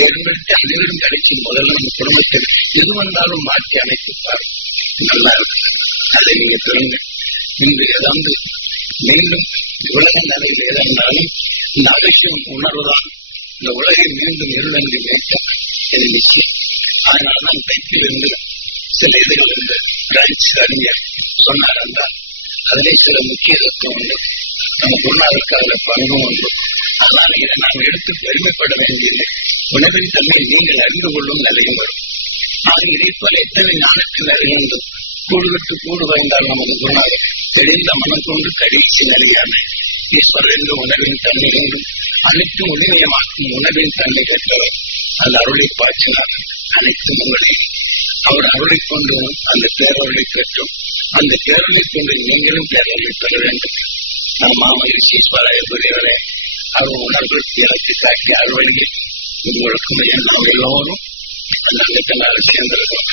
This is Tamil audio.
வேறுபடுத்தி அனைவரும் கிடைச்சி முதல்ல நம்ம குடும்பத்தில் எது வந்தாலும் மாற்றி அணைத்துப்பார். நல்லா இருக்கு. அதை நீங்க பெறுங்க. இன்று ஏதாவது மீண்டும் உலக நிலையில் இருந்தாலும் இந்த அவசியம் உணர்வுதான் இந்த உலகை மீண்டும் இருளந்து வைக்க எனக்கு நிச்சயம். அதனால்தான் கைப்பிலிருந்து சில இதுகள் இருந்து பிரான்ஸ் அறிஞர் சொன்னார் என்றால் அதிலே சில முக்கியத்துவம் உண்டு. நம்ம குருநாதருக்கு அதில் பங்கும் உண்டு. அதனால இதை நாம் எடுத்து பெருமைப்பட வேண்டியது உணவின் தன்மை நீங்கள் அறிந்து கொள்ளும் நிலையும் வரும். நான் இதை போல எத்தனை நாளுக்கு நிறைய கூடுவிட்டு கூடு வாய்ந்தால் நமது குருநாதர் தெளிந்த மனம் கொண்டு கடிச்சு நிறையான ஈஸ்வரர் என்று உணவின் தன்மை என்றும் அனைத்து உதவியமாக்கும் உணவின் தன்மை பெற்றவர் அந்த அருளை பாய்ச்சினார். அனைத்தும் உங்களை அவர் அருளை கொண்டு அந்த பேரருளை பெற்றும் அந்த பேரலை கொண்டு நீங்களும் பேரலை பெற வேண்டும். நம் மாமனில் ஈஸ்வராய புரியவரே அவர் உணர்வு எனக்கு காட்டிய அறுவடையை உங்களுக்கும் நாம் எல்லோரும் அந்த சேர்ந்திருக்கிறோம்.